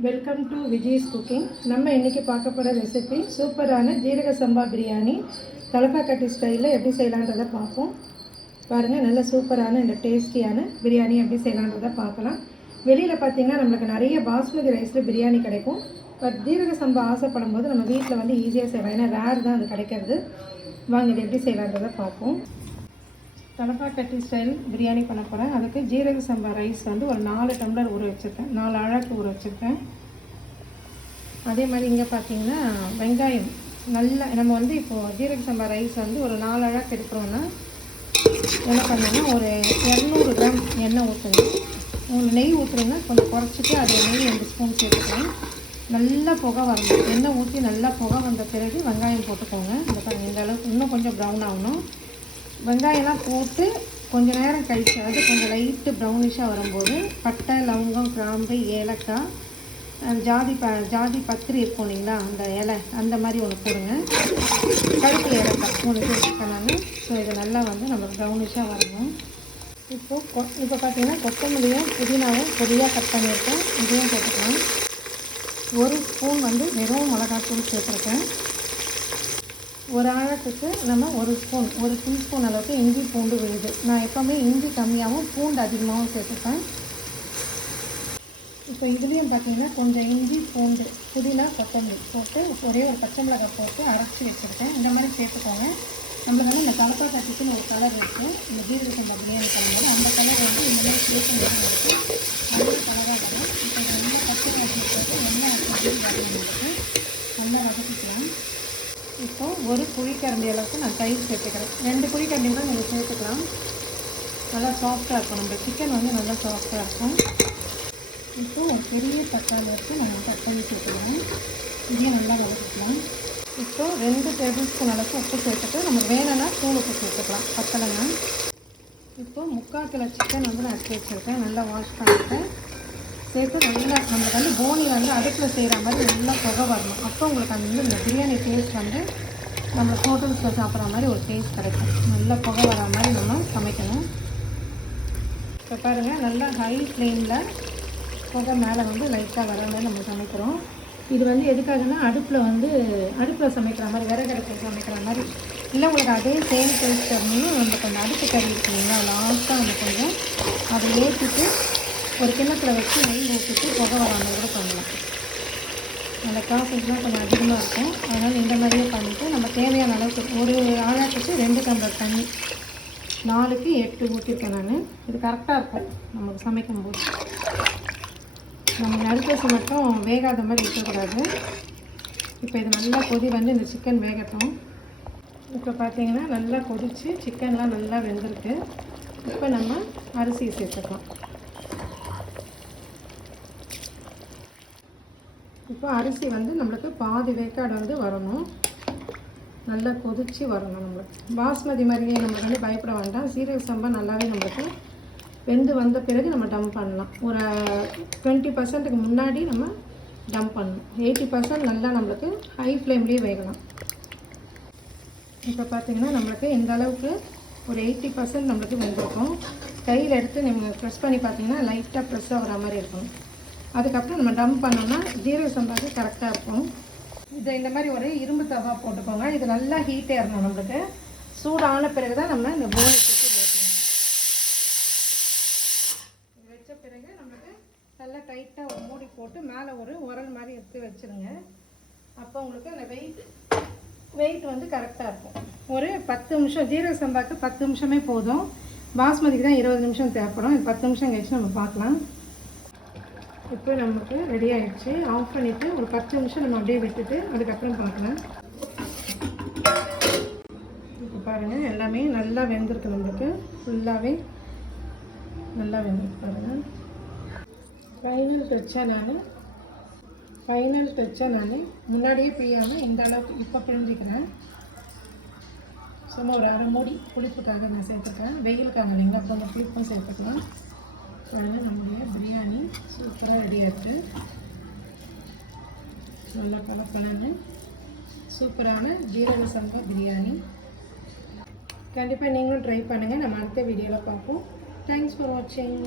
Welcome to Vijay's cooking. நம்ம இன்றைக்கி பார்க்க போகிற ரெசிபி சூப்பரான ஜீரக சம்பா பிரியாணி தலப்பாக்கட்டி ஸ்டைலில் எப்படி செய்யலான்றதை பார்ப்போம். பாருங்கள், நல்ல சூப்பரான இந்த டேஸ்டியான பிரியாணி எப்படி செய்யலான்றதை பார்க்கலாம். வெளியில் பார்த்திங்கன்னா நம்மளுக்கு நிறைய பாஸ்மதி ரைஸில் பிரியாணி கிடைக்கும். பட் ஜீரக சம்பா ஆசைப்படும் போது நம்ம வீட்டில் வந்து ஈஸியாக செய்யலாம். ஏன்னா ரேர் தான் அது கிடைக்கிறது. வாங்க இது எப்படி செய்யலான்றதை பார்ப்போம். தலப்பாக்கட்டி ஸ்டைல் பிரியாணி பண்ண போகிறேன். அதுக்கு ஜீரக சம்பா ரைஸ் வந்து ஒரு 4 டம்ளர் ஊற வச்சுருக்கேன், 4 அழகு ஊற வச்சுருக்கேன். அதே மாதிரி இங்கே பார்த்தீங்கன்னா வெங்காயம் நல்லா நம்ம வந்து இப்போது ஜீரக சம்பா ரைஸ் வந்து ஒரு 4 அழகு எடுக்கிறோன்னா என்ன பண்ணணும்னா ஒரு 200 கிராம் எண்ணெய் ஊற்றுங்க. உங்களுக்கு நெய் ஊற்றுறீங்கன்னா கொஞ்சம் குறைச்சிட்டு அதை நெய் 2 ஸ்பூன் சேர்த்துக்கலாம். நல்லா புகை வரணும். எண்ணெய் ஊற்றி நல்லா புகை வந்த பிறகு வெங்காயம் போட்டுக்கோங்க. இந்த அளவுக்கு இன்னும் கொஞ்சம் ப்ரௌன் ஆகணும். வெங்காயம்லாம் போட்டு கொஞ்சம் நேரம் கழிச்சு அது கொஞ்சம் லைட்டு ப்ரௌனிஷாக வரும்போது பட்டை, லவங்கம், கிராம்பு, ஏலக்காய், ஜாதி பத்திரி இருக்கும் இல்லைங்களா, அந்த இலை அந்த மாதிரி ஒன்று போடுங்க. கருப்பு ஏலக்காய் ஒன்று சேர்த்துக்கலாங்க. ஸோ இது நல்லா வந்து நம்ம ப்ரௌனிஷாக வரணும். இப்போ பார்த்தீங்கன்னா கொத்தமல்லியும் புதினாவும் பொடியாக கட் பண்ணியிருக்கேன். இதையும் போட்டுக்கலாம். 1 ஸ்பூன் வந்து வெறும் மிளகாத்தூள் சேர்த்துருக்கேன். ஒரு ஆழத்துக்கு நம்ம 1 டீஸ்பூன் அளவுக்கு இஞ்சி பூண்டு விழுது. நான் எப்போவுமே இஞ்சி கம்மியாகவும் பூண்டு அதிகமாகவும் சேர்த்துப்பேன். இப்போ இதுலேயும் பார்த்தீங்கன்னா கொஞ்சம் இஞ்சி, பூண்டு, புதினா, கொத்தமல்லி போட்டு ஒரே ஒரு பச்சை மிளகாய் போட்டு அரைச்சி வச்சுருக்கேன். இந்த மாதிரி சேர்த்துக்கோங்க. நம்மளுக்கு வந்து இந்த தலப்பாக்கட்டிக்குன்னு ஒரு கலர் இருக்குது. இந்த ஜீரக சம்பா பிரியாணி பண்ணும்போது அந்த கலர் வந்து இந்த மாதிரி சேர்த்து இருக்குது. நல்ல கலராக வரும். இப்போ இது நல்லா பச்சை வாசனை போட்டு எண்ணெய் வரணும். நல்லா வதக்கிக்கலாம். இப்போ ஒரு குழிக்கரண்டி அளவுக்கு நான் தயிர் சேர்த்துக்கிறேன். 2 குழிக்கரண்டி தான் நீங்கள் சேர்த்துக்கலாம். நல்லா சாஃப்டாக இருக்கும். நம்ம சிக்கன் வந்து நல்லா சாஃப்டாக இருக்கும். இப்போது ஒரு பெரிய தக்காளி வச்சு நம்ம கட் பண்ணி சேர்த்துக்கலாம். இதையும் நல்லா வதக்கிக்கலாம். இப்போ 2 டேபிள் ஸ்பூன் அளவுக்கு உப்பு சேர்த்துட்டு நம்ம வேணும்னா தூள் உப்பு சேர்த்துக்கலாம், பத்தலைன்னா. இப்போ 3/4 கிலோ சிக்கன் வந்து நான் எடுத்து வச்சுருக்கேன். நல்லா வாஷ் பண்ணிட்டேன். சேர்த்து நல்லா நம்மளுக்கு வந்து போனி வந்து அடுப்பில் செய்கிற மாதிரி நல்லா புகை வரணும். அப்போ உங்களுக்கு அந்த இந்த பிரியாணி டேஸ்ட் வந்து நம்ம ஹோட்டல்ஸில் சாப்பிட்ற மாதிரி ஒரு டேஸ்ட் கிடைக்கும். நல்லா புகை வர மாதிரி நம்ம சமைக்கணும். இப்போ பாருங்கள், நல்லா ஹை ஃப்ளேமில் புகை மேலே வந்து லைட்டாக வர மாதிரி நம்ம சமைக்கிறோம். இது வந்து எதுக்காகனா அடுப்பில் சமைக்கிற மாதிரி, விறகு அடுப்பில் சமைக்கிற மாதிரி இல்லை. உங்களுக்கு அதே சேம் டேஸ்ட் வரணும். நம்ம கொஞ்சம் அடுப்பு கறி இருக்குங்களா, லாஸ்ட்டாக நம்ம கொஞ்சம் அதை ஏற்றிட்டு ஒரு கிண்ணத்தில் வச்சு நெய் ஊற்றிட்டு புகை வராமல் கூட பண்ணலாம். அந்த ப்ராசஸ்லாம் கொஞ்சம் அதிகமாக இருக்கும். அதனால் இந்த மாதிரியே பண்ணிவிட்டு நம்ம தேவையான அளவுக்கு ஒரு ஆழத்துக்கு 2 டம்ளர் தண்ணி, 4க்கு 8 ஊற்றிருக்கேன் நான். இது கரெக்டாக இருக்கும் நமக்கு சமைக்கும்போது. நம்ம நறுக்கசி மட்டும் வேகாத மாதிரி இருக்கக்கூடாது. இப்போ இது நல்லா கொதி வந்து இந்த சிக்கன் வேகட்டும். இப்போ பார்த்தீங்கன்னா நல்லா கொதித்து சிக்கன்லாம் நல்லா வெந்திருக்கு. இப்போ நம்ம அரிசியை சேர்த்துக்கலாம். இப்போ அரிசி வந்து நம்மளுக்கு பாதி வேக்காடு வந்து வரணும். நல்லா கொதித்து வரணும். நம்மளுக்கு பாஸ்மதி மாதிரியே நம்மளுக்கு வந்து பயப்பட வேண்டாம். சீரக சம்பா நல்லாவே நம்மளுக்கு வெந்து வந்த பிறகு நம்ம டம்ப் பண்ணலாம். ஒரு 20%க்கு முன்னாடி நம்ம டம்ப் பண்ணணும். 80% நல்லா நம்மளுக்கு ஹை ஃப்ளேம்லேயே வேகலாம். இப்போ பார்த்திங்கன்னா நம்மளுக்கு இந்த அளவுக்கு ஒரு 80% நம்மளுக்கு வெந்திருக்கும். கையில் எடுத்து நீங்கள் ப்ரெஸ் பண்ணி பார்த்தீங்கன்னா லைட்டாக ப்ரெஸ் ஆகிற மாதிரி இருக்கும். அதுக்கப்புறம் நம்ம டம்ப் பண்ணோம்னா ஜீரக சம்பாக்கு கரெக்டாக இருக்கும். இதை இந்த மாதிரி ஒரு இரும்பு தவா போட்டுக்கோங்க. இது நல்லா ஹீட் ஏறணும். நம்மளுக்கு சூடான பிறகு தான் நம்ம இந்த போனை சேர்த்து வைக்கணும். இது வச்ச பிறகு நம்மளுக்கு நல்லா டைட்டாக ஒரு மூடி போட்டு மேலே ஒரு உரல் மாதிரி எடுத்து வச்சுருங்க. அப்போ உங்களுக்கு அந்த வெயிட் வந்து கரெக்டாக இருக்கும். ஒரு 10 நிமிஷம், ஜீரக சம்பாக்கு 10 நிமிஷமே போதும். பாஸ்மதிக்கு தான் 20 நிமிஷம் தேவைப்படும். 10 நிமிஷம் கழிச்சு நம்ம பார்க்கலாம். இப்போ நமக்கு ரெடி ஆகிடுச்சு. ஆஃப் பண்ணிவிட்டு ஒரு 10 நிமிஷம் நம்ம அப்படியே விட்டுட்டு அதுக்கப்புறம் பார்க்கலாம். இப்போ பாருங்கள், எல்லாமே நல்லா வெந்திருக்கு. நம்மளுக்கு ஃபுல்லாகவே நல்லா வெந்திருக்கு. பாருங்கள், ஃபைனல் டச்சை நான் முன்னாடியே பிழியாமல் இந்த அளவுக்கு இப்போ பிழிஞ்சிக்கிறேன். சும்மா ஒரு அரை மூடி புளிப்புக்காக நான் சேர்த்துக்கிறேன். வெயிலுக்காக இல்லைங்களா, அப்புறம் நம்ம புளிப்பும் சேர்த்துக்கலாம். பாருங்கள், நம்முடைய பிரியாணி சூப்பராக ரெடியாக இருக்குது. நல்லா பலப்பலன்னு சூப்பரான ஜீரக சம்பா பிரியாணி. கண்டிப்பாக நீங்களும் ட்ரை பண்ணுங்கள். நம்ம அடுத்த வீடியோவில் பார்ப்போம். தேங்க்ஸ் ஃபார் வாட்சிங்.